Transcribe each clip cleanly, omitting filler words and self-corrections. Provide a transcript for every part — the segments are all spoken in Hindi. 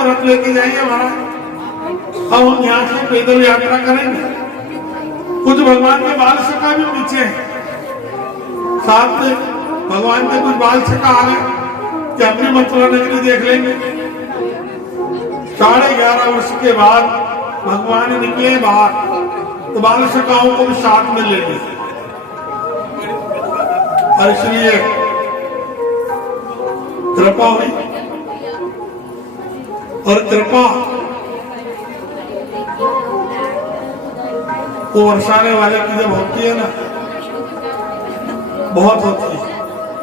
तो रथ लेके जाइए महाराज, अब हम यहाँ से पैदल यात्रा करेंगे। कुछ भगवान के बाल सखा भी पीछे हैं, साथ में भगवान के कुछ बाल सखा आ गए कि अपनी मथुरा नगरी देख लेंगे। 11.5 वर्ष के बाद भगवान निकले बाहर, तो बाल सखाओं को भी साथ में ले लिए। और इसलिए कृपा हुई, और कृपा वो बरसाने वाले की जब होती है ना, बहुत होती है।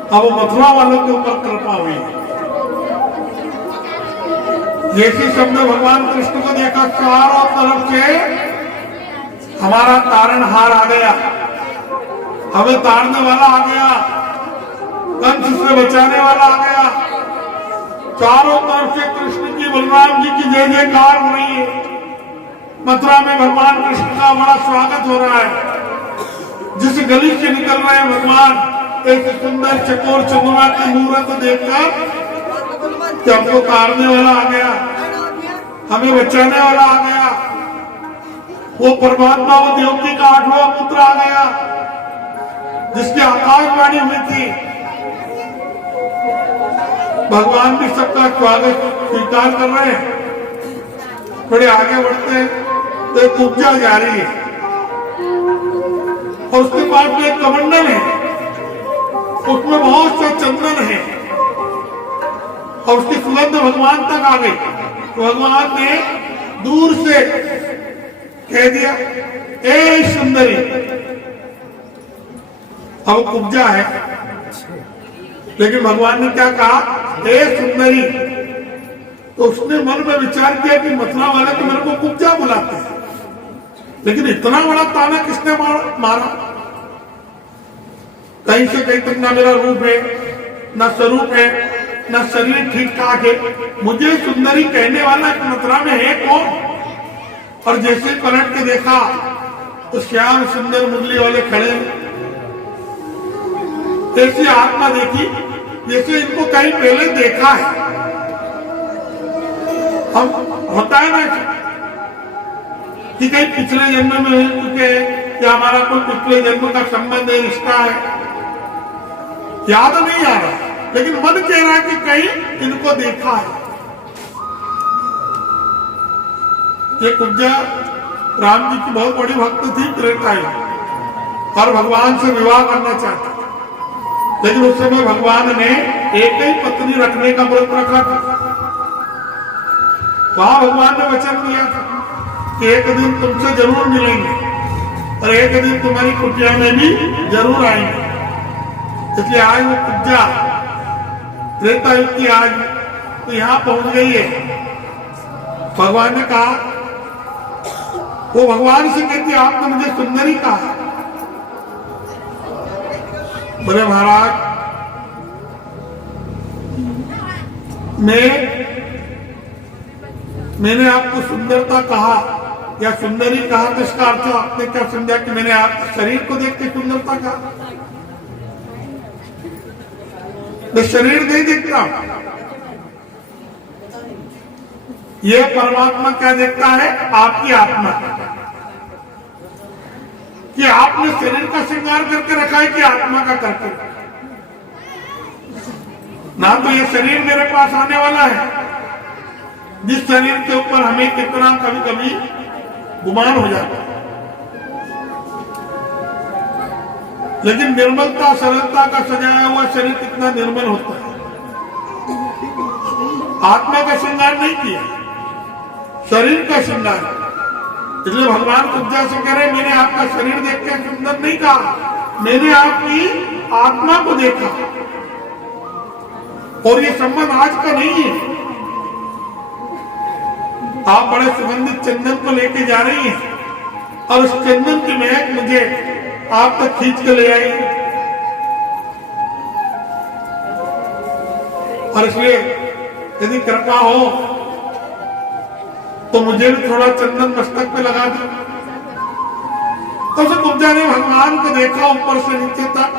अब वो मथुरा वालों के ऊपर कृपा हुई। जैसे शब्द भगवान कृष्ण को देखा, चारों तरफ से हमारा तारणहार आ गया, हमें तारने वाला आ गया, कंस से बचाने वाला आ गया। चारों तरफ से कृष्ण की, बलराम जी की जय जयकार हो रही है। मथुरा में भगवान कृष्ण का बड़ा स्वागत हो रहा है। जिस गली से निकल रहे हैं भगवान, एक सुंदर चकोर चंद्रमा की मूर्त देखकर कि हमको तारने वाला आ गया, हमें बचाने वाला आ गया। वो परमात्मा, वो देवकी का 8वां पुत्र आ गया, जिसकी आकाशवाणी हुई थी। भगवान भी सबका स्वागत स्वीकार कर रहे हैं। थोड़े आगे बढ़ते हैं तो एक उपजा जा रही है, और उसके पास में एक कमंडल है, उसमें बहुत सा चंदन है, और उसकी सुगंध भगवान तक आ गई। तो भगवान ने दूर से कह दिया, ए सुंदरी। अब कुब्जा है, लेकिन भगवान ने क्या कहा, ए सुंदरी। तो उसने मन में विचार किया कि मथुरा वाले तो मेरे को कुब्जा बुलाते हैं, लेकिन इतना बड़ा ताना किसने मारा। कहीं से कहीं तक ना मेरा रूप है, ना स्वरूप है, ना शरीर ठीक ठाक है, मुझे सुंदरी कहने वाला मथुरा में है कौन। और जैसे पलट के देखा तो श्याम सुंदर मुरली वाले खड़े, ऐसी आत्मा देखी जैसे इनको कहीं पहले देखा है। हम होता है ना कि कहीं पिछले जन्म में मिल चुके हैं, या हमारा कोई पिछले जन्म का संबंध है, रिश्ता है, याद नहीं आ रहा, लेकिन मन कह रहा है कि कहीं इनको देखा है। ये कुब्जा राम जी की बहुत बड़ी भक्त थी, त्रेतायुग, और भगवान से विवाह करना चाहती, लेकिन उस समय भगवान ने एक ही पत्नी रखने का व्रत रखा था। वहां भगवान ने वचन दिया था कि एक दिन तुमसे जरूर मिलेंगे, और एक दिन तुम्हारी कुटिया में भी जरूर आएंगे। इसलिए आज वो कुब्जा त्रेतायुग की आज तो यहाँ पहुंच गई है। भगवान ने कहा, वो भगवान से कहती, आपने मुझे सुंदरी कहा। बोले महाराज, मैंने आपको सुंदरता कहा या सुंदरी कहा, तो इसका अर्थ आपने क्या समझा कि मैंने आपके शरीर को देख के सुंदरता कहा। मैं शरीर नहीं देखता, ये परमात्मा क्या देखता है, आपकी आत्मा, कि आपने शरीर का श्रृंगार करके रखा है कि आत्मा का करके। ना तो ये शरीर मेरे पास आने वाला है, जिस शरीर के ऊपर हमें कितना कभी कभी गुमान हो जाता है, लेकिन निर्मलता सरलता का सजाया हुआ शरीर कितना निर्मल होता है। आत्मा का श्रृंगार नहीं किया, शरीर का श्रृंगार। इसलिए भगवान कुब्जा से कह रहे, मैंने आपका शरीर देख के सुंदर नहीं कहा, मैंने आपकी आत्मा को देखा। और ये संबंध आज का नहीं है। आप बड़े सुगंधित चंदन को लेके जा रही हैं, और उस चंदन की महक मुझे आप तक खींच के ले आई, और इसलिए यदि कृपा हो तो मुझे भी थोड़ा चंदन मस्तक पे लगा दो। तो उस कुब्जा ने भगवान को देखा ऊपर से नीचे तक,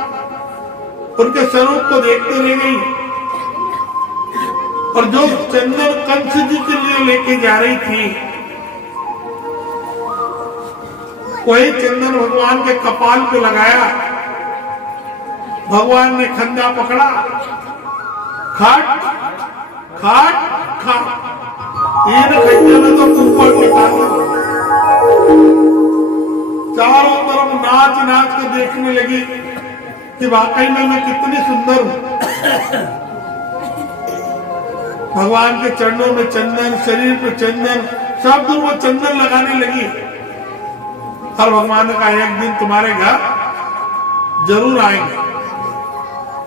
उनके स्वरूप को देखते रह गई। और जो चंदन कंस जी के लिए लेके जा रही थी, वही चंदन भगवान के कपाल पे लगाया। भगवान ने खंजा पकड़ा, खाट खाट खाट, इन खंजा ने तो ऊपर निकाला। चारों तरफ नाच नाच के देखने लगी कि वाकई में मैं कितनी सुंदर हूं। भगवान के चरणों में चंदन, शरीर पे चंदन, सब दूर वो चंदन लगाने लगी। और भगवान ने कहा एक दिन तुम्हारे घर जरूर आएंगे।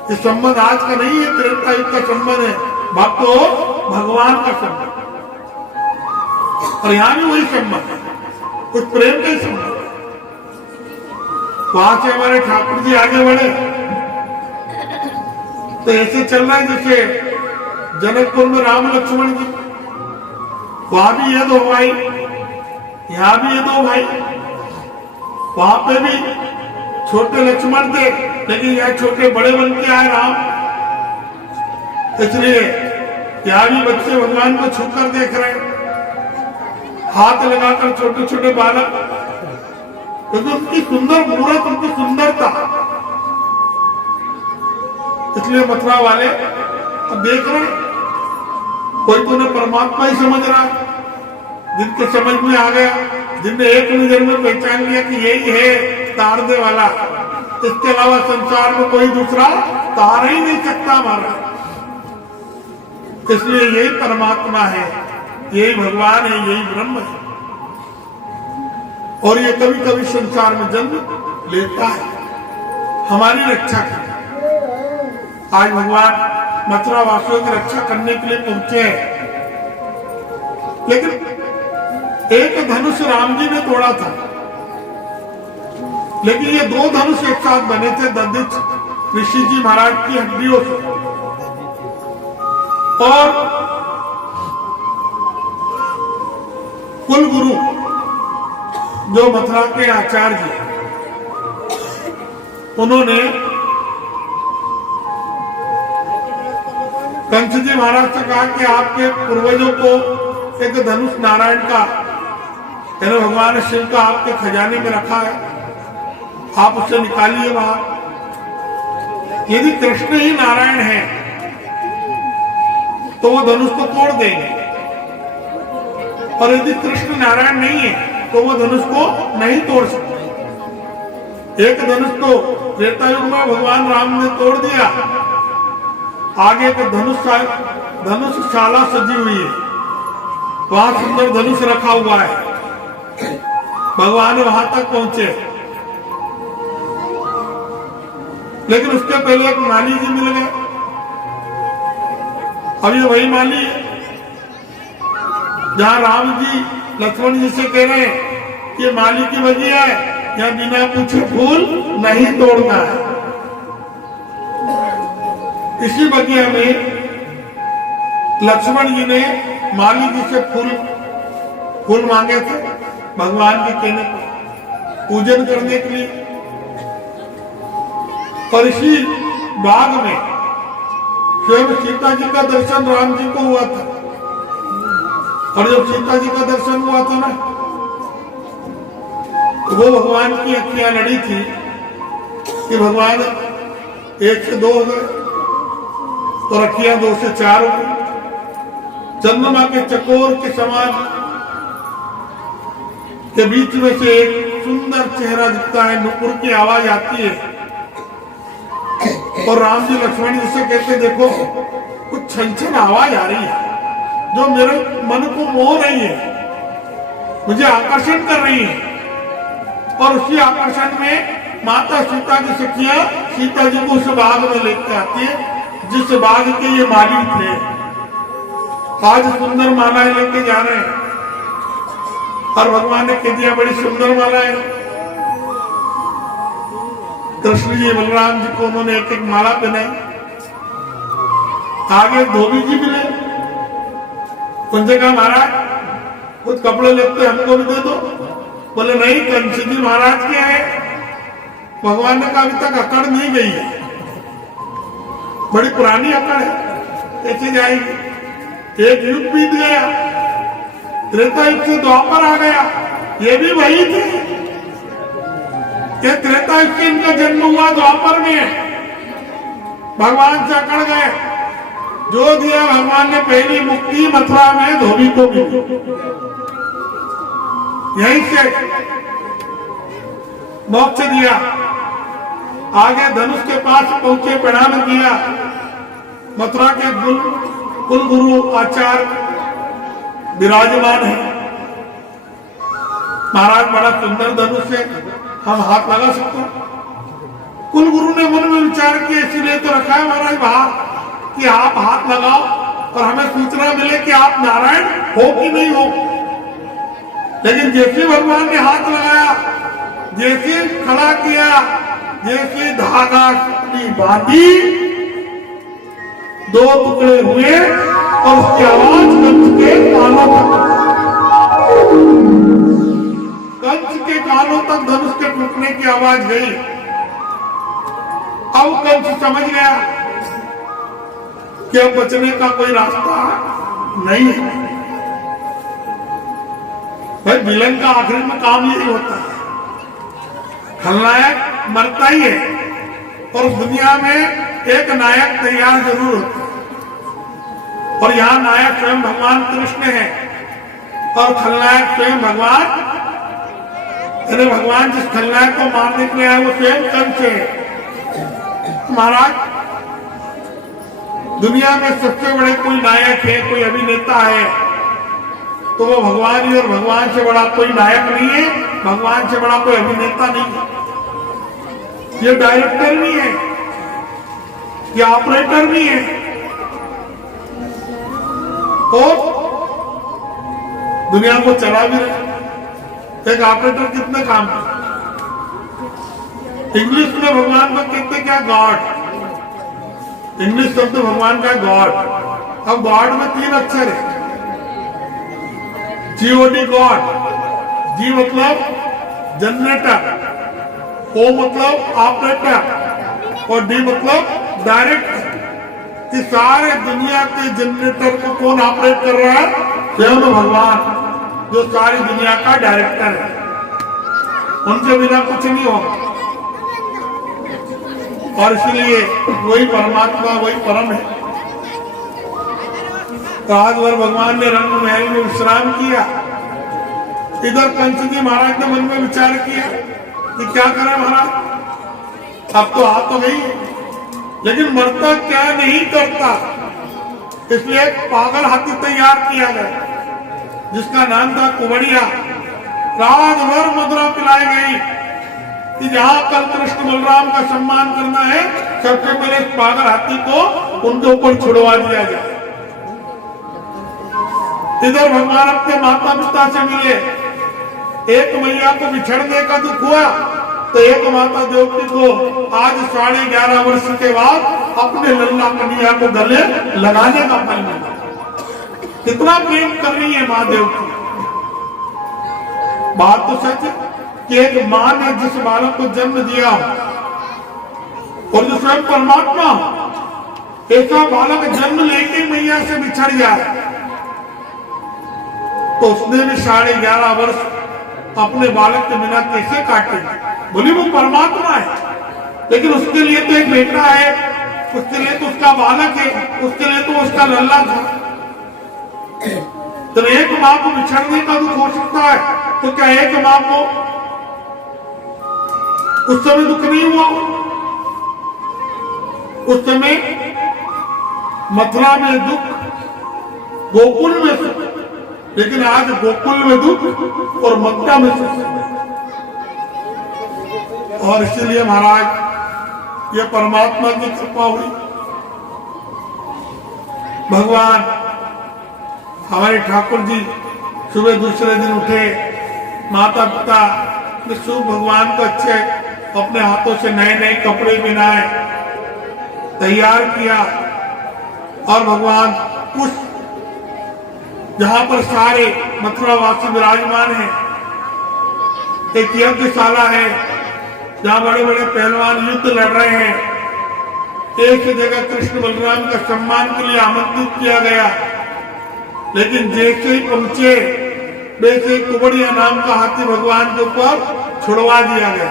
ये संबंध आज का नहीं है, त्रेता युग का संबंध है, भक्तो भगवान का संबंध। और यहां भी वही संबंध है, कुछ प्रेम का ही संबंध। वहां से हमारे ठाकुर जी आगे बढ़े तो ऐसे चल रहा है जैसे जनकपुर में राम लक्ष्मण जी, वहां भी ये दो भाई, यहां भी ये दो भाई। वहां पे भी छोटे लक्ष्मण थे, लेकिन यहाँ छोटे बड़े बन के आए राम। इसलिए यहाँ भी बच्चे भगवान को छूकर देख रहे हैं, हाथ लगाकर छोटे छोटे बालक, क्योंकि उनकी सुंदर मूर्त, उनकी सुंदरता। इसलिए मथुरा वाले अब देख रहे हैं, कोई तो उन्हें परमात्मा ही समझ रहा है, जिनके समझ में आ गया, जिनने एक नजर में पहचान लिया कि यही है तारने वाला, इसके अलावा संसार में कोई दूसरा तार ही नहीं सकता हमारा। इसलिए यही परमात्मा है, यही भगवान है, यही ब्रह्म है। और ये कभी कभी संसार में जन्म लेता है हमारी रक्षा के। आज भगवान मथुरा वासियों की रक्षा करने के लिए पहुंचे हैं, लेकिन एक धनुष राम जी ने तोड़ा था, लेकिन ये दो धनुष एक साथ बने थे दधिच ऋषि जी महाराज की हड्डियों से। और कुल गुरु जो मथुरा के आचार्य जी, उन्होंने कंस जी महाराज से कहा कि आपके पूर्वजों को एक धनुष नारायण का, यानी भगवान शिव का आपके खजाने में रखा है, आप उसे निकालिए बाहर। यदि कृष्ण ही नारायण है तो वो धनुष को तोड़ देंगे, और यदि कृष्ण नारायण नहीं है तो वो धनुष को नहीं तोड़ सकते। एक धनुष तो त्रेता युग में भगवान राम ने तोड़ दिया, आगे का धनुषशाला सजी हुई है, वहां सुंदर धनुष रखा हुआ है, भगवान वहां तक पहुंचे। लेकिन उसके पहले एक माली जी मिल गए। अब ये वही माली है जहां राम जी लक्ष्मण जी से कह रहे हैं कि माली की बगिया है, यहाँ बिना पूछे फूल नहीं तोड़ना है। इसी बगिया में लक्ष्मण जी ने माली जी से फूल मांगे थे भगवान के कहने पर, पूजन करने के लिए। और इसी बाग में स्वयं सीता जी का दर्शन राम जी को हुआ था। और जब सीता जी का दर्शन हुआ था ना, तो वो भगवान की अखियां लड़ी थी कि भगवान 1 से 2 हो गए और अखियां 2 से 4 हो गई। चंद्रमा के चकोर के समान के बीच में से एक सुंदर चेहरा दिखता है, नुपुर की आवाज आती है, और राम जी लक्ष्मण जी से कहते देखो कुछ छन आवाज आ रही है जो मेरे मन को मोह रही है, मुझे आकर्षण कर रही है। और उसी आकर्षण में माता सीता की सखियां सीता जी को उस बाग में लेकर आती है जिस बाग के ये मालिक थे। आज सुंदर मालाएं लेके जा रहे हैं, और भगवान ने कह दिया बड़ी सुंदर मालाएं। कृष्ण जी बलराम जी को उन्होंने एक एक माला पहनाई। आगे धोबी जी मिले, उनसे कहा महाराज कुछ कपड़े लेते हमको भी दे दो। बोले नहीं, कंस जी महाराज के हैं। भगवान ने कहा अभी तक अकड़ नहीं गई है, बड़ी पुरानी अकड़ है, कैसे जाएगी? एक युग बीत गया, त्रेता युग से द्वापर आ गया, ये भी वही थे। ये त्रेता युग से इनका जन्म हुआ द्वापर में, भगवान से अकड़ गए। जो दिया भगवान ने पहली मुक्ति मथुरा में धोबी को मिली, यहीं से मोक्ष दिया। आगे धनुष के पास पहुंचे, प्रणाम किया। मथुरा के कुल गुरु आचार्य विराजमान है। महाराज बड़ा सुंदर धनुष है, हम हाथ लगा सकते हैं। कुल गुरु ने मन में विचार किया, इसीलिए तो रखा है महाराज बाहर कि आप हाथ लगाओ और हमें सूचना मिले कि आप नारायण हो कि नहीं हो। लेकिन जैसे भगवान ने हाथ लगाया, जैसे खड़ा किया, जैसे धागा बांधी, दो टुकड़े हुए और उसकी आवाज कंस के कानों तक, कंस के कानों तक धनुष के टूटने की आवाज गई। अब कंस समझ गया कि अब बचने का कोई रास्ता नहीं है। भाई विलन का आखिर में काम यही होता है, खलनायक मरता ही है और दुनिया में एक नायक तैयार जरूर होता है। और यहाँ नायक स्वयं भगवान कृष्ण है और खलनायक स्वयं भगवान, यानी भगवान जिस खलनायक को मारने के लिए आए वो स्वयं कंस है। महाराज दुनिया में सबसे बड़े कोई नायक है, कोई अभिनेता है तो वो भगवान ही, और भगवान से बड़ा कोई नायक नहीं है, भगवान से बड़ा कोई अभिनेता नहीं है। ये डायरेक्टर नहीं है, ये ऑपरेटर नहीं है। और दुनिया को चला भी रहे। एक ऑपरेटर कितने काम है? इंग्लिश में भगवान को कहते क्या? गॉड। इंग्लिश शब्द भगवान का गॉड। अब गॉड में 3 अक्षर है, जीओडी गॉड। जी मतलब जनरेटर, ओ मतलब ऑपरेटर और डी मतलब डायरेक्टर। कि सारे दुनिया के जनरेटर को कौन ऑपरेट कर रहा है? स्वयं भगवान, जो सारी दुनिया का डायरेक्टर है। उनके बिना कुछ नहीं होगा। और इसलिए वही परमात्मा, वही परम है। तो आज भर भगवान ने रंग महल में विश्राम किया। इधर कंस जी महाराज ने मन में विचार किया कि क्या करें महाराज, अब तो आ तो गई, लेकिन मरता क्या नहीं करता। इसलिए एक पागल हाथी तैयार किया गया जिसका नाम था कुबड़िया। रात भर मदिरा पिलाई गई कि जहां कल कृष्ण बलराम का सम्मान करना है, सबसे पहले इस पागल हाथी को उनके ऊपर छुड़वा दिया जाए। इधर भगवान अपने माता पिता से मिले। एक मैया को बिछड़ने का दुख हुआ तो एक माता देवकी को आज 11.5 वर्ष के बाद अपने लल्ला कन्हैया को गले लगाने का पल मिला। कितना प्रेम कर रही है माँ देवकी। बात तो सच है कि एक माँ ने जिस बालक को जन्म दिया और जो स्वयं परमात्मा, ऐसा बालक जन्म लेके मैया से बिछड़ जाए तो उसने भी 11.5 वर्ष अपने बालक के बिना कैसे काटे? बोली वो परमात्मा है, लेकिन उसके लिए तो एक बेटा है, उसके लिए तो उसका बालक है, उसके लिए तो उसका लल्ला था। तो एक माँ को बिछड़ने का दुख हो सकता है, तो क्या एक माँ को उस समय दुख नहीं हुआ? उस समय मथुरा में दुख, गोकुल में सुख, लेकिन आज गोकुल में दुख और मथुरा में सुख। और इसीलिए महाराज ये परमात्मा की कृपा हुई। भगवान हमारे ठाकुर जी सुबह दूसरे दिन उठे, माता पिता ने शुभ भगवान को अच्छे अपने हाथों से नए नए कपड़े बनाए, तैयार किया और भगवान उस जहां पर सारे मथुरावासी विराजमान हैं, एक यज्ञशाला है जहां बड़े बड़े पहलवान युद्ध लड़ रहे हैं। एक जगह कृष्ण बलराम का सम्मान के लिए आमंत्रित किया गया, लेकिन जैसे ही पहुंचे वैसे कुबड़िया नाम का हाथी भगवान के ऊपर छुड़वा दिया गया।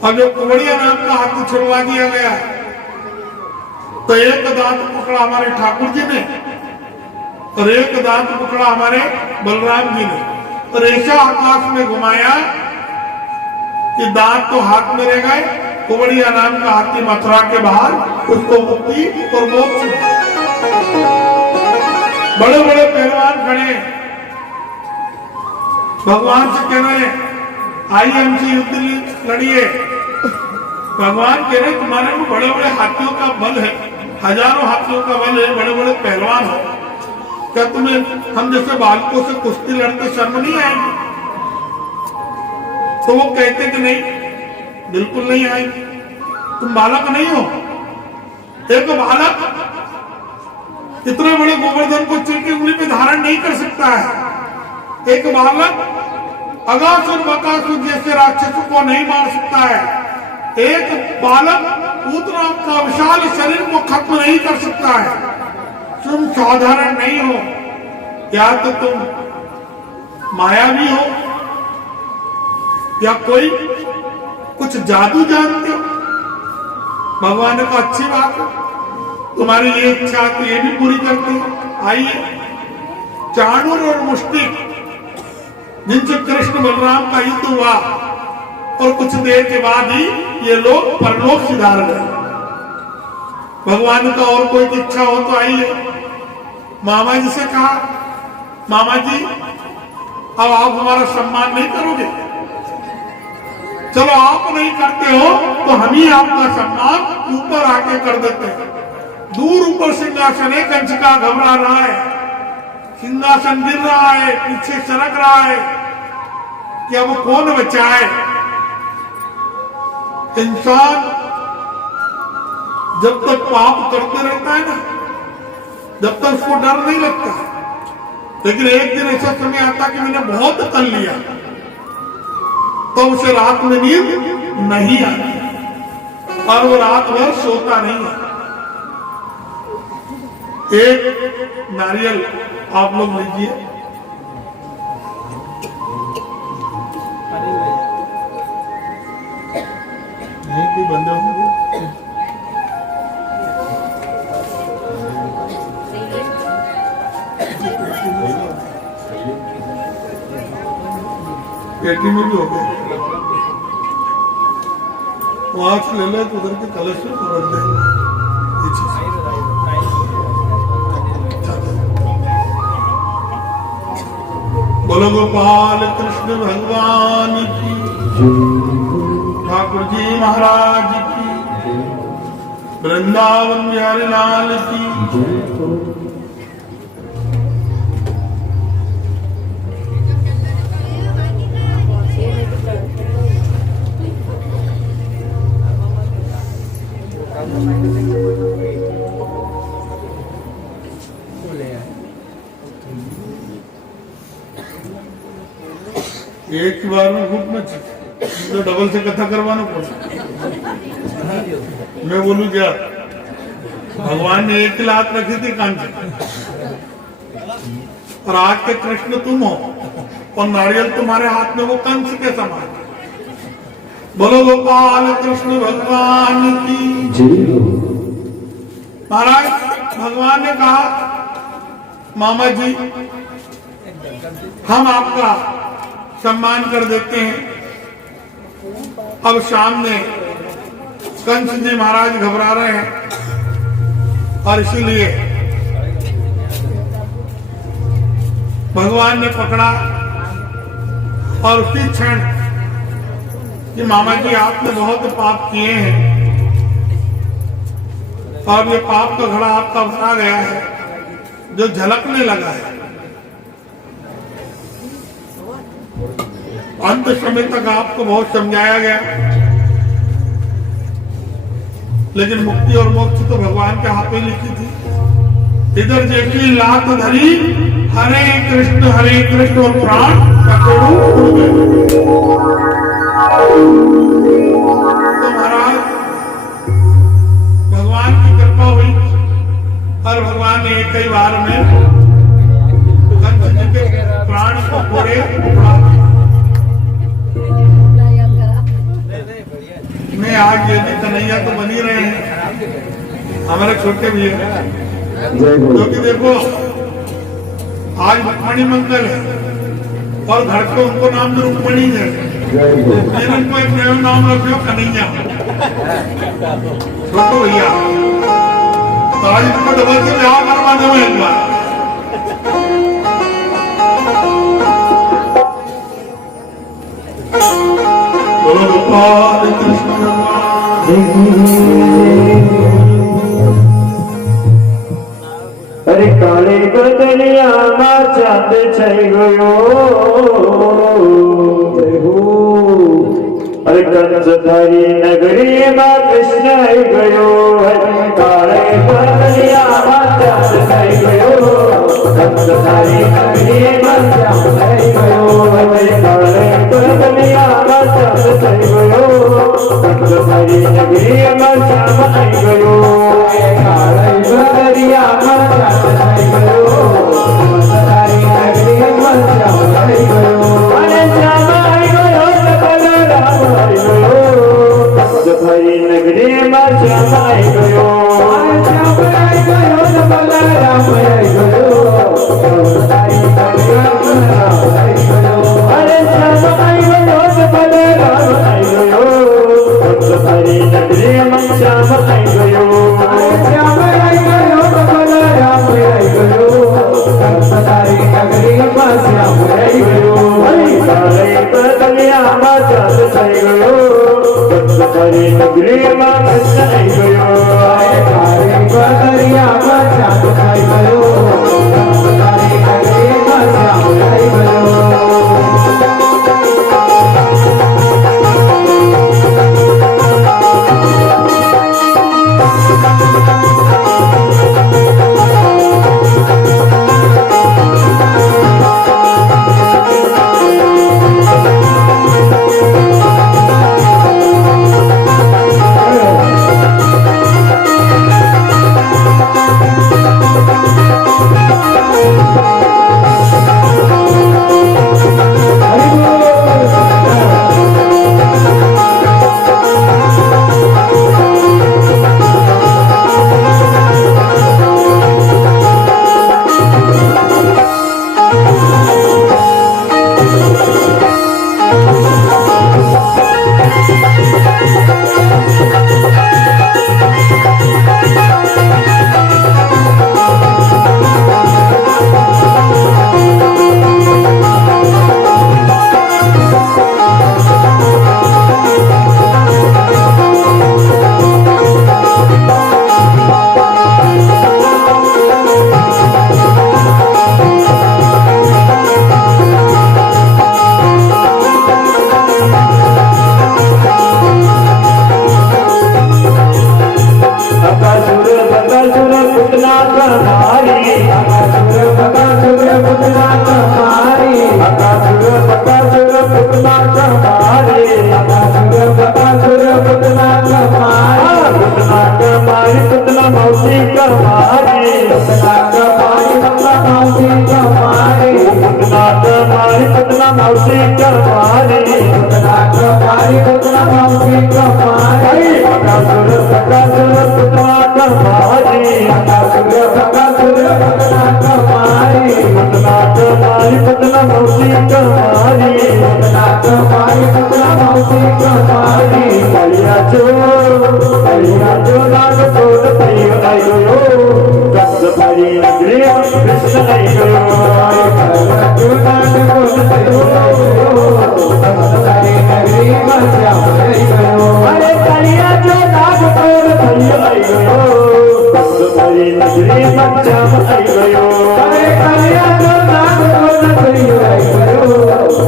अब जब कुबड़िया नाम का हाथी छुड़वा दिया गया तो एक दांत पकड़ा हमारे ठाकुर जी ने और एक दांत पकड़ा हमारे बलराम जी ने और ऐसा आकाश में घुमाया कि दांत तो हाथ में रह गए। कुबड़िया नाम का हाथी मथुरा के बाहर, उसको मुक्ति और मोक्ष। बड़े बड़े पहलवान खड़े भगवान से कह रहे आइए हमसे युद्ध लड़िए। भगवान कह रहे तुम्हारे में बड़े बड़े हाथियों का बल है, हजारों हाथियों का बल है, बड़े बड़े पहलवान हो, क्या तुम्हें हम जैसे बालकों से कुश्ती लड़ते शर्म नहीं आएगी? तो वो कहते कि नहीं, बिल्कुल नहीं आएगी, तुम बालक नहीं हो। एक बालक इतने बड़े गोवर्धन को चिर की उंगली पे धारण नहीं कर सकता है। एक बालक अगासुर बकासुर जैसे राक्षसों को नहीं मार सकता है। एक बालक उतना का विशाल शरीर को खत्म नहीं कर सकता है। तुम साधारण नहीं हो, या तो तुम मायावी हो या कोई कुछ जादू जानते हो। भगवान ने कहा अच्छी बात है, तुम्हारी ये इच्छा तो ये भी पूरी करते हो। आइए, चाणूर और मुष्टिक जिनसे कृष्ण बलराम का युद्ध हुआ और कुछ देर के बाद ही ये लोग परलोक सिधार गए। भगवान का और कोई इच्छा हो तो आइए। मामा जी से कहा, मामा जी अब आप हमारा सम्मान नहीं करोगे? चलो आप नहीं करते हो तो हम ही आपका सम्मान ऊपर आके कर देते हैं। दूर ऊपर सिंहासन है, कंचका घबरा रहा है, सिंहासन गिर रहा है, पीछे सरक रहा है कि अब कौन बचाए। इंसान जब तक पाप करते रहता है ना, जब तक उसको डर नहीं लगता, लेकिन एक दिन ऐसा समय आता कि मैंने बहुत कर लिया तो उसे रात में नींद नहीं आती और वो रात भर सोता नहीं है। एक नारियल आप लोग लीजिए, भी बंद होंगे। पेटी में भी हो गए, वहां से ले ले तो उधर के कलश में रख देंगे। बोलो गोपाल कृष्ण भगवान की, ठाकुर जी महाराज की, वृंदावन बिहारी लाल की। एक बार में घुट में तो डबल से कथा करवाना पड़ा। मैं बोलूं क्या, भगवान ने एक लात रखी थी कान और आज के कृष्ण तुम हो और नारियल तुम्हारे हाथ में वो कंस के समान। बोलो गोपाल कृष्ण भगवान की। महाराज भगवान ने कहा, मामा जी हम आपका सम्मान कर देते हैं। अब सामने कंस जी महाराज घबरा रहे हैं और इसीलिए भगवान ने पकड़ा और उसी क्षण कि मामा जी आपने बहुत पाप किए हैं और ये पाप का घड़ा आपका भरा गया है जो झलकने लगा है। अंत समय तक आपको बहुत समझाया गया, लेकिन मुक्ति और मोक्ष तो भगवान के हाथ में लिखी थी। इधर जैसी लात धरी, हरे कृष्ण और प्राण पकड़ू उड़ गए। तो महाराज भगवान की कृपा हुई और भगवान ने एक ही बार में कंस जी के हमारे छोटे भैया जय गुरु। क्योंकि देखो आज रुक्मणी मंगल है और घर को उनको नाम भी रुक्मणी है, जय गुरु। फिर उनको एक नया नाम रखो कन्हैया छोटो भैया। तो आज इनको डबल से ब्याह करवा दो एक बार। बोलो गोपाल कृष्ण अरे काले बदलिया मा चांद छई गयो। अरे कंसधारी नगरी मां कृष्ण आई गयो। काले बदलिया मा चांद छई गयो। कंसधारी नगरी मां चांद आई गयो। काले बदलिया मा चांद छई गयो। कंसधारी नगरी मां चांद आई गयो। काले बदलिया मा चांद छई गयो। कंसधारी नगरी मां चांद आई गयो। अरे चांद आई गयो बलराम आई गयो। कंसधारी नगरी मां चांद आई गयो। अरे चांद आई गयो बलराम आई गयो। कंसधारी नगरी मां चांद आई गयो। अरे चांद आई गयो बलराम आई गयो। कंसधारी नगरी मां चांद आई गयो। अरे चांद आई गयो बलराम आई गयो।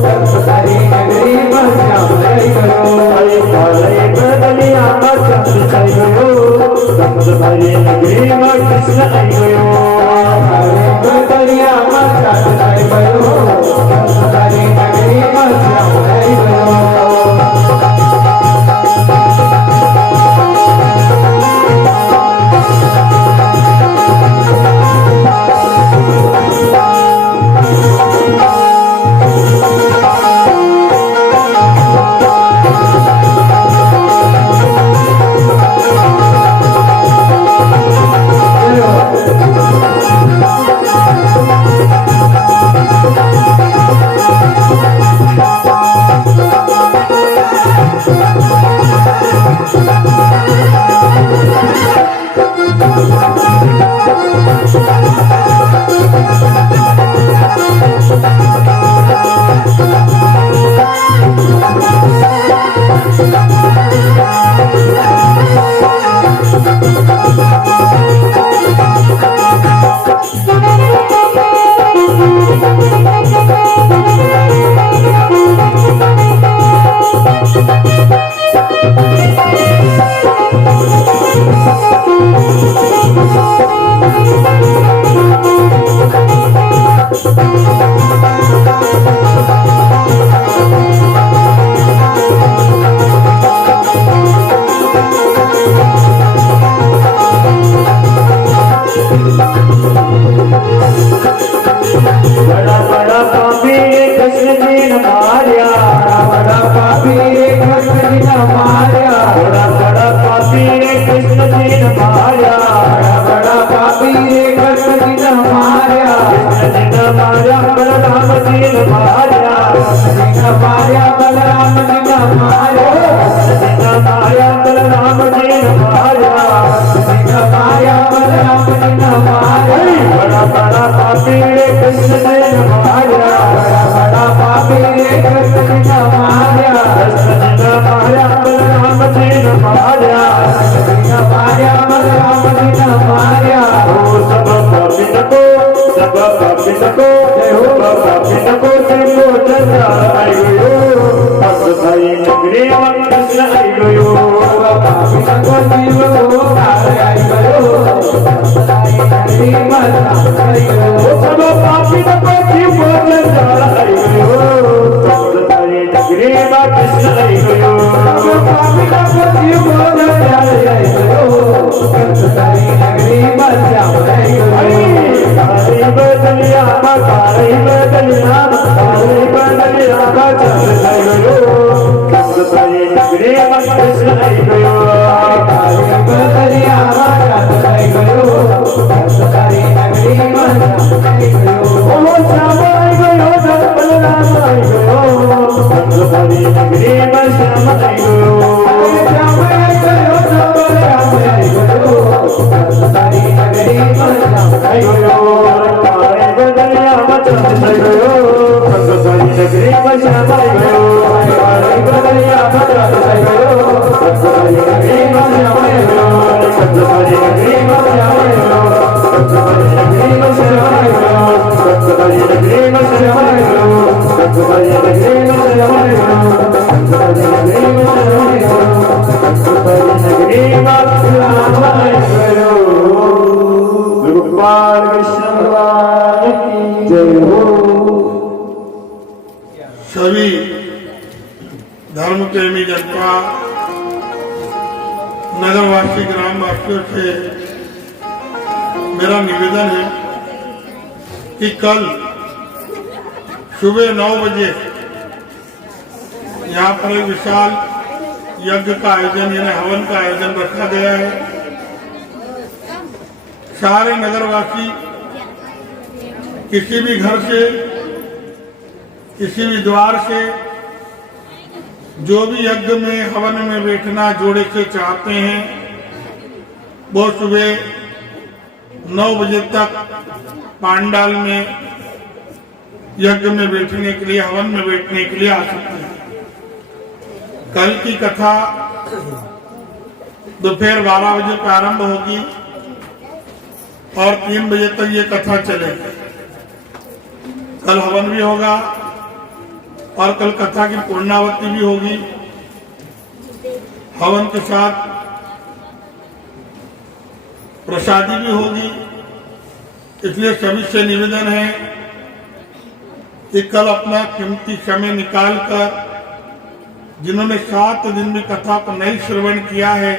कंसधारी नगरी मां चांद आई गयो। काले बदलिया मां चांद छई गयो। कंसधारी नगरी मां कृष्ण आई गयो। काले बदलिया मां चांद छई गयो। कंसधारी नगरी मां चांद आई गयो। बड़ा बड़ा पापी कृष्ण जी ने मारिया, बड़ा पापी कृष्ण जी ने मारिया, बड़ा बड़ा पापी कृष्ण जी ने मारिया, बड़ा पापी कृष्ण जी ने मारिया, कृष्ण जी ने मारिया बलराम जी ने मारिया, कृष्ण जी ने मारिया बलराम जी ने मारिया, कृष्ण जी ने मारिया बलराम जी ने मारिया, कृष्ण जी ने मारिया बलराम जी ने मारिया। बड़ा बड़ा पापी कृष्ण जी ने मारिया, बड़ा बड़ा पापी कृष्ण जी ने मारिया, कृष्ण जी ने मारिया बलराम जी ने मारिया, कृष्ण जी ने मारिया बलराम जी ने मारिया। ओ सब पापी को, सब पापी को, हो पापी को तेरे चंद्र आई गयो, भक्त भाई नगरी में कृष्ण आई गयो, पापी को जीव को आई गयो, नगरी में आई गयो, सब पापी को जीव को चंद्र आई गयो, भक्त भाई नगरी में कृष्ण आई गयो, सब पापी को जीव को चंद्र आई गयो, भक्त भाई नगरी में आई गयो। काली बदलिया काली बदलिया काली बदलिया चंद आई गयो, भक्त भाई नगरी में कृष्ण आई गयो, काली बदलिया चंद आई गयो, भक्त भाई नगरी में आई गयो। ओ श्याम आई गयो बलराम आई गयो, भक्त भाई नगरी में श्याम आई गयो, श्याम आई गयो बलराम आई गयो, भक्त भाई नगरी में श्याम आई गयो। काली बदलिया चंद आई गयो, भक्त भाई नगरी में श्याम आई गयो, काली बदलिया चंद आई गयो, भक्त भाई नगरी में श्याम आई गयो, भक्त भाई नगरी में श्याम आई गयो, भक्त भाई नगरी में श्याम आई गयो, भक्त भाई नगरी में श्याम आई गयो, भक्त भाई नगरी में श्याम आई गयो, भक्त भाई नगरी में श्याम आई गयो, भक्त भाई नगरी में श्याम आई गयो। गोपाल कृष्ण भगवान की जय हो। सभी धर्म प्रेमी जनता, नगरवासी, ग्रामवासियों से मेरा निवेदन है कि कल सुबह 9 बजे यहाँ पर एक विशाल यज्ञ का आयोजन यानी हवन का आयोजन रखा गया है। सारे नगरवासी किसी भी घर से, किसी भी द्वार से जो भी यज्ञ में हवन में बैठना जोड़े से चाहते हैं, वो सुबह 9 बजे तक पांडाल में यज्ञ में बैठने के लिए, हवन में बैठने के लिए आ सकते हैं। कल की कथा दोपहर 12 बजे प्रारंभ होगी और 3 बजे तक ये कथा चलेगी। कल हवन भी होगा और कल कथा की पूर्णावती भी होगी। हवन के साथ प्रसादी भी होगी। इसलिए सभी से निवेदन है कि कल अपना कीमती समय निकालकर जिन्होंने 7 दिन में कथा को नहीं श्रवण किया है,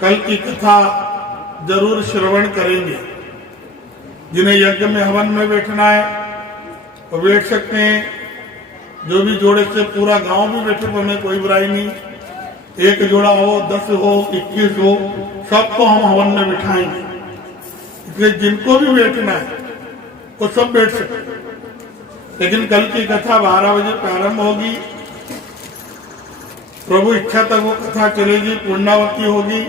कल की कथा जरूर श्रवण करेंगे। जिन्हें यज्ञ में हवन में बैठना है वो बैठ सकते हैं। जो भी जोड़े से पूरा गांव भी बैठे तो हमें कोई बुराई नहीं। 1 जोड़ा हो, 10 हो, 21 हो, सबको हम हवन में बिठाएंगे। इसलिए जिनको भी बैठना है वो सब बैठ सकते। लेकिन कल की कथा 12 बजे प्रारंभ होगी। प्रभु इच्छा तक वो कथा चलेगी, पूर्णावती होगी,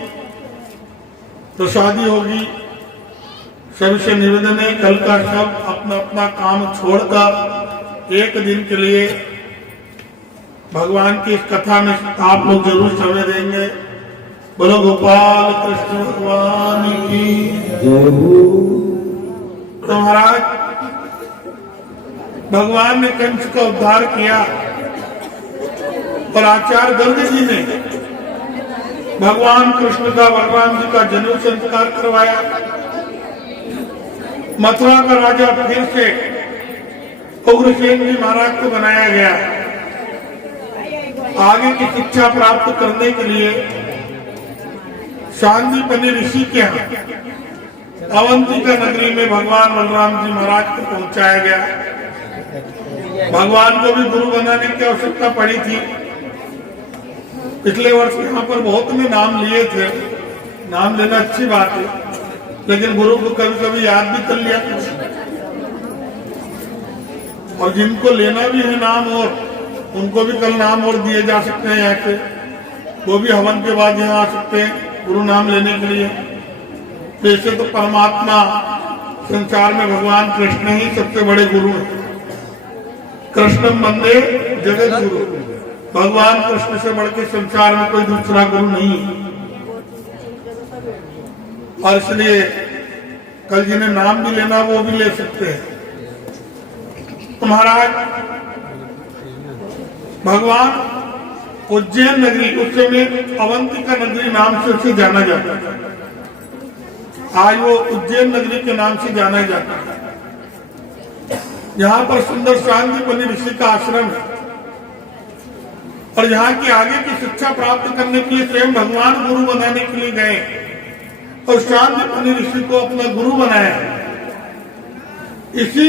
प्रसादी होगी। सभी से निवेदन है कल का सब अपना अपना काम छोड़कर 1 दिन के लिए भगवान की इस कथा में आप लोग जरूर समय देंगे। बोलो गोपाल कृष्ण भगवान की जय हो। तो महाराज भगवान ने कंस का उद्धार किया और आचार्य गर्ग जी ने भगवान कृष्ण का, बलराम जी का जनेऊ संस्कार करवाया। मथुरा का राजा फिर से उग्रसेन जी महाराज को बनाया गया। आगे की शिक्षा प्राप्त करने के लिए सांदीपनि ऋषि के यहाँ अवंतिका नगरी में भगवान बलराम जी महाराज को पहुंचाया गया। भगवान को भी गुरु बनाने की आवश्यकता पड़ी थी। पिछले वर्ष यहाँ पर बहुत ने नाम लिए थे। नाम लेना अच्छी बात है, लेकिन गुरु को कभी कभी याद भी कर लिया। और जिनको लेना भी है नाम, और उनको भी कल नाम और दिए जा सकते हैं यहाँ से। वो भी हवन के बाद यहाँ आ सकते हैं गुरु नाम लेने के लिए। वैसे तो परमात्मा संसार में भगवान कृष्ण ही सबसे बड़े गुरु हैं। कृष्णम वंदे जगत गुरु। भगवान कृष्ण से बढ़ के संसार में कोई दूसरा गुरु नहीं है। और इसलिए कल जिन्हें नाम भी लेना वो भी ले सकते हैं। तो महाराज भगवान उज्जैन नगरी, उस समय अवंतिका नगरी नाम से उसे जाना जाता है। आज वो उज्जैन नगरी के नाम से जाना जाता है। यहाँ पर सुंदर शांतिपनी ऋषि का आश्रम है। और यहाँ की आगे की शिक्षा प्राप्त करने के लिए स्वयं भगवान गुरु बनाने के लिए गए और शांतिपनी ऋषि को अपना गुरु बनाया। इसी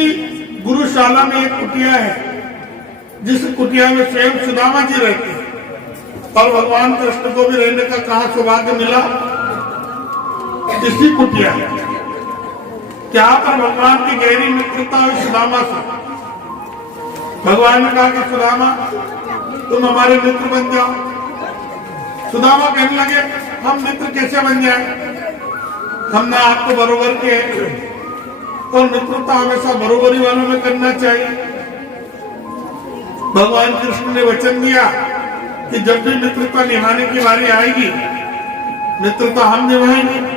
गुरुशाला में एक कुटिया है, जिस कुटिया में स्वयं सुदामा जी रहते हैं। और भगवान कृष्ण को भी रहने का कहाँ सौभाग्य मिला? इसी कुटिया है। यहाँ पर भगवान की गहरी मित्रता हुई सुदामा से। भगवान ने कहा कि सुदामा तुम हमारे मित्र बन जाओ। सुदामा कहने लगे हम मित्र कैसे बन जाए? हम ना आपको बरोबर के, और मित्रता हमेशा बरोबरी वालों में करना चाहिए। भगवान कृष्ण ने वचन दिया कि जब भी मित्रता निभाने की बारी आएगी, मित्रता हम निभाएंगे।